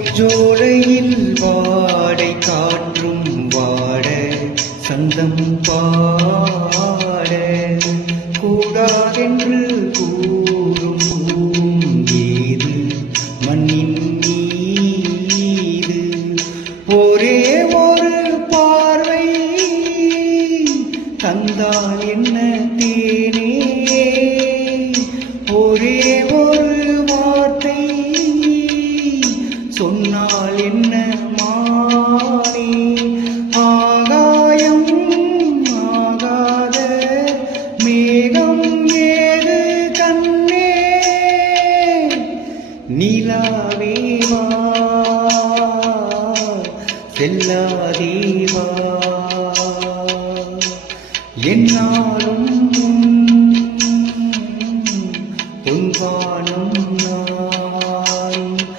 பூஞ்சோலையில் வாடை காற்றும் வாட சந்தம் பாட கூடாதென்று கூறும் ஏது மண்ணின் மீது ஒரே ஒரு பார்வை தந்தால் என்ன தேனே ஒரே ஒரு வார்த்தை சொன்னால் என்ன மானே ஆகாயம் ஆகாத மேகம் ஏது கண்ணே நிலாவேவா செல்லாதேவா என்னாலும்